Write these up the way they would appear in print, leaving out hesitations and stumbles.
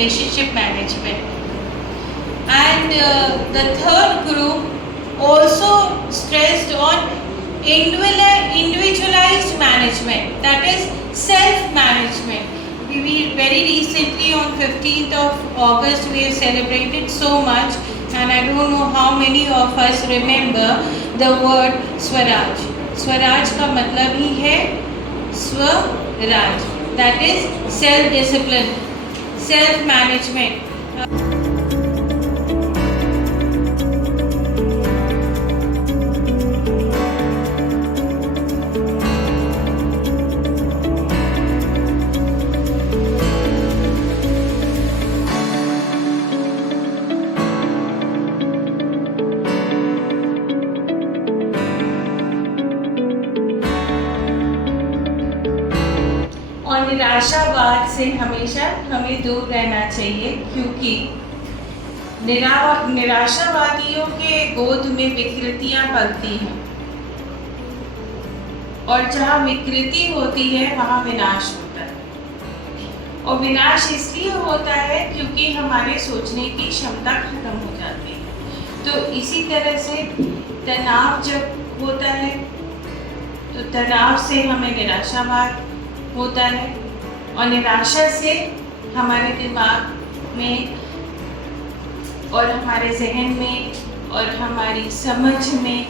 relationship management. And the third group also stressed on individualized management, that is self-management. We very recently on 15th of August we have celebrated so much, and I don't know how many of us remember the word Swaraj. Swaraj का मतलब ही है Swaraj, that is self-discipline, self-management. और निराशावाद से हमेशा हमें दूर रहना चाहिए, क्योंकि निराशावादियों के गोद में विकृतियां पलती हैं, और जहाँ विकृति होती है वहाँ विनाश होता है। और विनाश इसलिए होता है क्योंकि हमारे सोचने की क्षमता खत्म हो जाती है। तो इसी तरह से तनाव जब होता है तो तनाव से हमें निराशावाद होता है, और निराशा से हमारे दिमाग में और हमारे जहन में और हमारी समझ में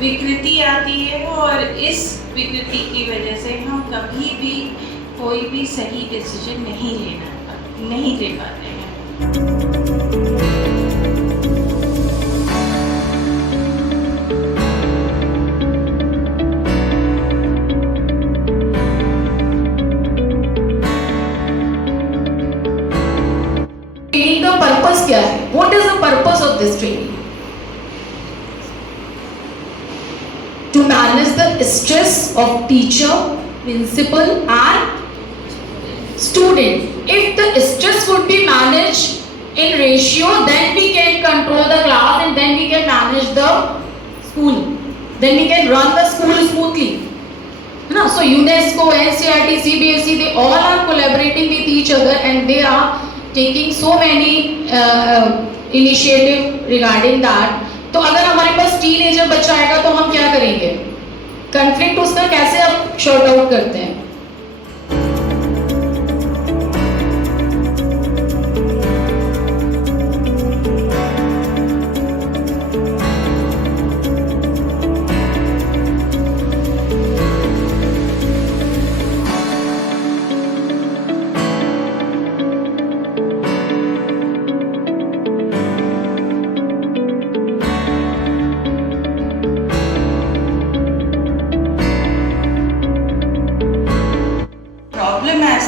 विकृति आती है, और इस विकृति की वजह से हम कभी भी कोई भी सही डिसीजन नहीं ले पाते हैं। पर्पस क्या है? What is the purpose of this training? To manage the stress of teacher, principal and student. If the stress would be managed in ratio, then we can control the class and then we can manage the school. Then we can run the school smoothly. So UNESCO, NCERT, CBSE, they all are collaborating with each other and they are taking so many initiative regarding that. तो अगर हमारे पास teenager बच्चा आएगा तो हम क्या करेंगे? Conflict उसका कैसे आप शॉर्ट आउट करते हैं?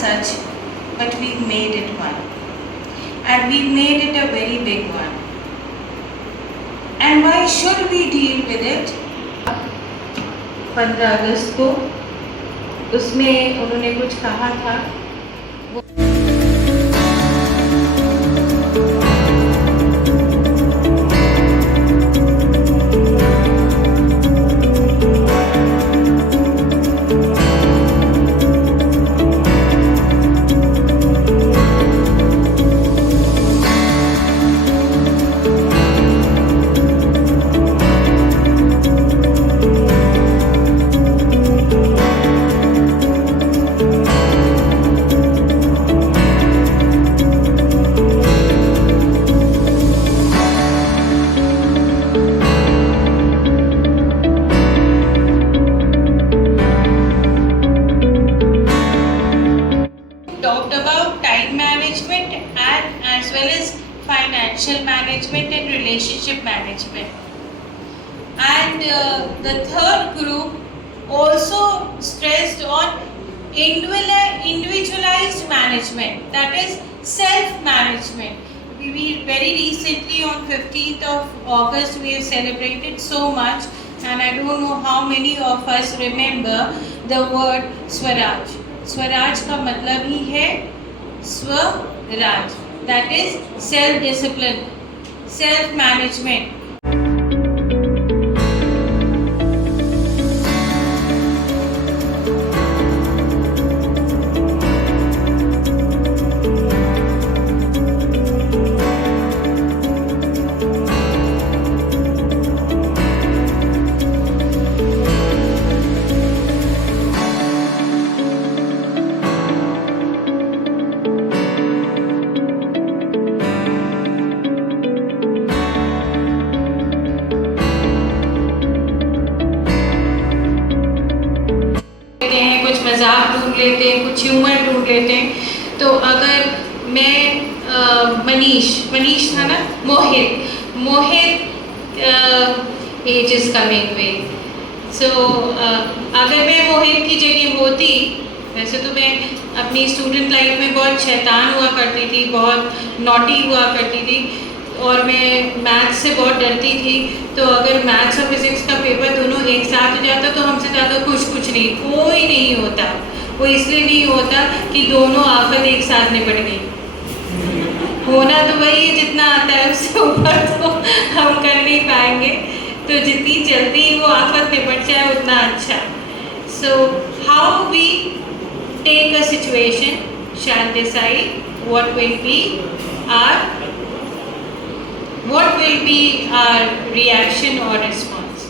Such, but we've made it one, and we've made it a very big one. And why should we deal with it? 15 अगस्त को उसमें उन्होंने कुछ कहा था। As well as financial management and relationship management. And the third group also stressed on individualized management, that is self-management. We very recently on 15th of August we have celebrated so much, and I don't know how many of us remember the word Swaraj. Swaraj का मतलब ही है Swaraj, that is self-discipline, self-management. लेते हैं, कुछ humour ढूंढ लेते हैं। तो अगर मैं मनीष था ना, मोहित एज इज कमिंग वे। सो अगर मैं मोहित की जगह होती, वैसे तो मैं अपनी स्टूडेंट लाइफ में बहुत शैतान हुआ करती थी, बहुत नॉटी हुआ करती थी और मैं मैथ्स से बहुत डरती थी। तो अगर मैथ्स और फिज़िक्स का पेपर दोनों एक साथ हो जाता तो हमसे ज़्यादा कुछ नहीं, कोई नहीं होता। वो इसलिए नहीं होता कि दोनों आफत एक साथ निपट गई। होना तो वही है, जितना आता है उससे ऊपर तो हम कर नहीं पाएंगे। तो जितनी जल्दी वो आफत निपट जाए उतना अच्छा। So how we take a situation shall decide what will be our reaction or response.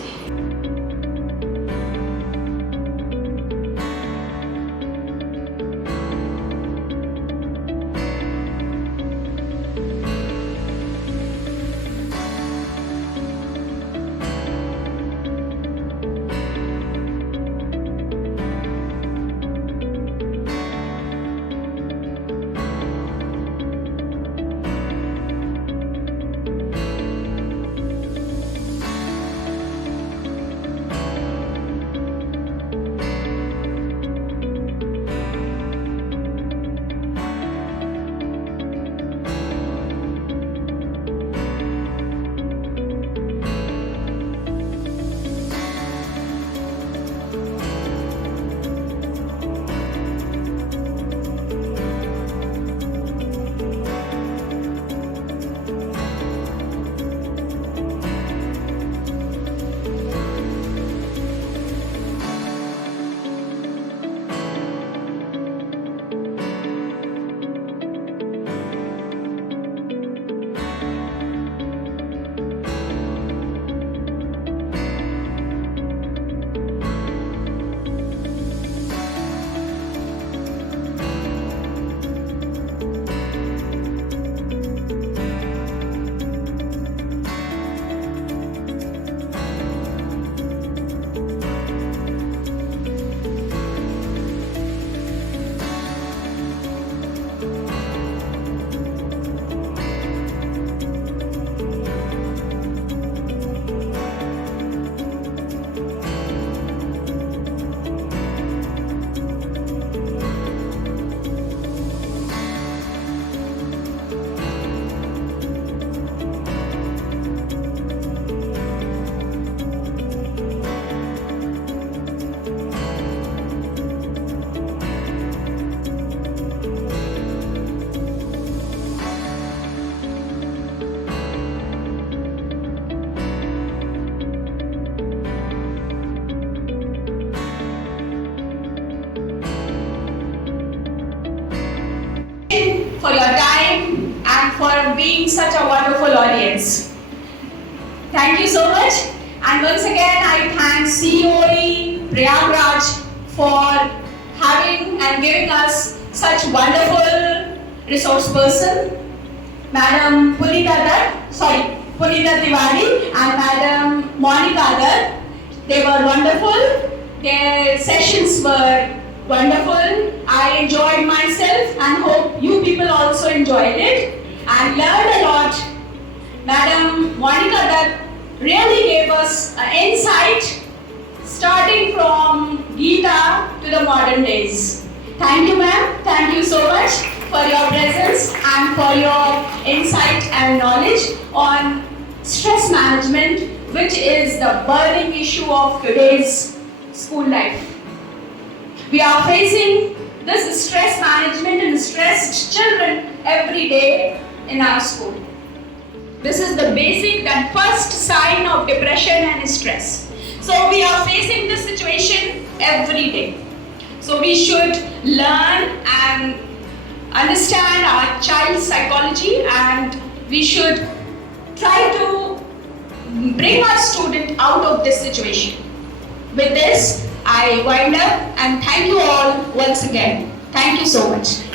For your time and for being such a wonderful audience. Thank you so much. And once again, I thank COE Prayagraj for having and giving us such wonderful resource person, Madam Punita Tiwari and Madam Monica Dutt. They were wonderful. Their sessions were wonderful. I enjoyed myself and hope you people also enjoyed it and learned a lot. Madam Monica Dutt really gave us an insight starting from Gita to the modern days. Thank you, ma'am. Thank you so much for your presence and for your insight and knowledge on stress management, which is the burning issue of today's school life. We are facing this stress management and stressed children every day in our school. This is the basic and first sign of depression and stress. So we are facing this situation every day. So we should learn and understand our child's psychology and we should try to bring our student out of this situation. With this, I wind up and thank you all once again. Thank you so much.